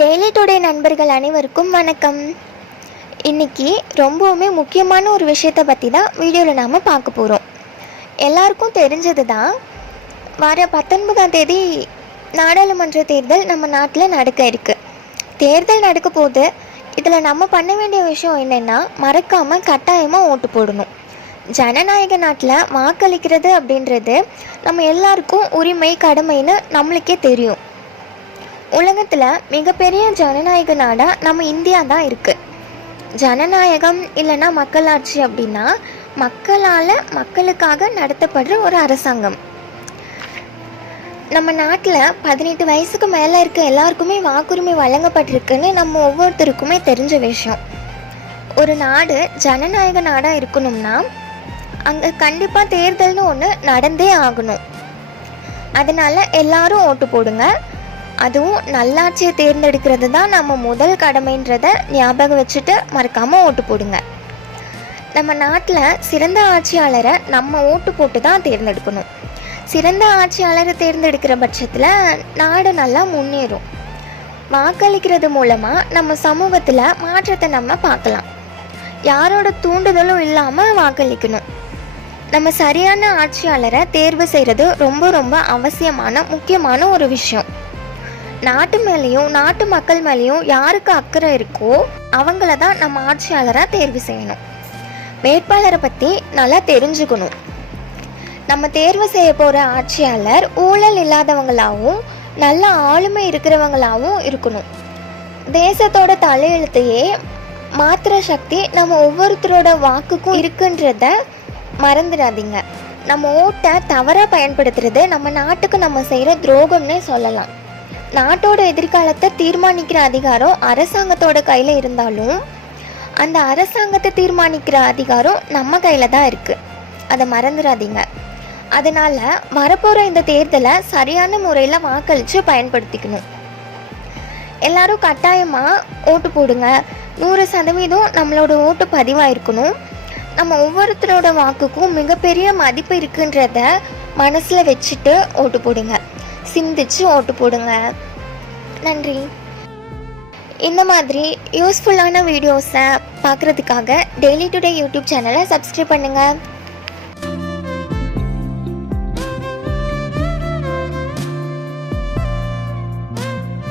Daily today நண்பர்கள் அனைவருக்கும் வணக்கம். இன்றைக்கி ரொம்பவுமே முக்கியமான ஒரு விஷயத்தை பற்றி தான் வீடியோவில் நாம் பார்க்க போகிறோம். எல்லாருக்கும் தெரிஞ்சது தான், வர 19ஆம் தேதி நாடாளுமன்ற தேர்தல் நம்ம நாட்டில் நடக்க இருக்குது. தேர்தல் நடக்க போது இதில் நம்ம பண்ண வேண்டிய விஷயம் என்னென்னா, மறக்காமல் கட்டாயமாக ஓட்டு போடணும். ஜனநாயக நாட்டில் வாக்களிக்கிறது அப்படின்றது நம்ம எல்லாருக்கும் உரிமை, கடமைன்னு நம்மளுக்கே தெரியும். உலகத்தில் மிகப்பெரிய ஜனநாயக நாடாக நம்ம இந்தியா தான் இருக்குது. ஜனநாயகம் இல்லைன்னா மக்களாட்சி அப்படின்னா மக்களால் மக்களுக்காக நடத்தப்படுற ஒரு அரசாங்கம். நம்ம நாட்டில் 18 வயசுக்கு மேலே இருக்க எல்லாருக்குமே வாக்குரிமை வழங்கப்பட்டிருக்குன்னு நம்ம ஒவ்வொருத்தருக்குமே தெரிஞ்ச விஷயம். ஒரு நாடு ஜனநாயக நாடாக இருக்கணும்னா அங்கே கண்டிப்பாக தேர்தல்னு ஒன்று நடந்தே ஆகணும். அதனால் எல்லாரும் ஓட்டு போடுங்க. அதுவும் நல்லாட்சியை தேர்ந்தெடுக்கிறது தான் நம்ம முதல் கடமைன்றதை ஞாபகம் வச்சுட்டு மறக்காமல் ஓட்டு போடுங்க. நம்ம நாட்டில் சிறந்த ஆட்சியாளரை நம்ம ஓட்டு போட்டு தான் தேர்ந்தெடுக்கணும். சிறந்த ஆட்சியாளரை தேர்ந்தெடுக்கிற பட்சத்தில் நாடு நல்லா முன்னேறும். வாக்களிக்கிறது மூலமாக நம்ம சமூகத்தில் மாற்றத்தை நம்ம பார்க்கலாம். யாரோட தூண்டுதலும் இல்லாமல் வாக்களிக்கணும். நம்ம சரியான ஆட்சியாளரை தேர்வு செய்கிறது ரொம்ப ரொம்ப அவசியமான முக்கியமான ஒரு விஷயம். நாட்டு மேலேயும் நாட்டு மக்கள் மேலேயும் யாருக்கு அக்கறை இருக்கோ அவங்கள தான் நம்ம ஆட்சியாளராக தேர்வு செய்யணும். வேட்பாளரை பற்றி நல்லா தெரிஞ்சுக்கணும். நம்ம தேர்வு செய்ய போகிற ஆட்சியாளர் ஊழல் இல்லாதவங்களாகவும் நல்ல ஆளுமை இருக்கிறவங்களாகவும் இருக்கணும். தேசத்தோட தலையெழுத்தையே மாத்திர சக்தி நம்ம ஒவ்வொருத்தரோட வாக்குக்கும் இருக்குன்றத மறந்துடாதீங்க. நம்ம ஓட்டை தவறாக பயன்படுத்துறது நம்ம நாட்டுக்கு நம்ம செய்கிற துரோகம்னே சொல்லலாம். நாட்டோட எதிர்காலத்தை தீர்மானிக்கிற அதிகாரம் அரசாங்கத்தோட கையில் இருந்தாலும் அந்த அரசாங்கத்தை தீர்மானிக்கிற அதிகாரம் நம்ம கையில் தான் இருக்குது. அதை மறந்துடாதீங்க. அதனால் வரப்போகிற இந்த தேர்தலை சரியான முறையில் வாக்களித்து பயன்படுத்திக்கணும். எல்லாரும் கட்டாயமாக ஓட்டு போடுங்க. 100% நம்மளோட ஓட்டு பதிவாயிருக்கணும். நம்ம ஒவ்வொருத்தரோட வாக்குக்கும் மிகப்பெரிய மதிப்பு இருக்குன்றத மனசில் வச்சுட்டு ஓட்டு போடுங்க. சிந்திச்சு ஓட்டு போடுங்க. நன்றி. இந்த மாதிரி யூஸ்ஃபுல்லான வீடியோஸை பார்க்குறதுக்காக டெய்லி டுடே யூடியூப் சேனலை சப்ஸ்கிரைப் பண்ணுங்கள்.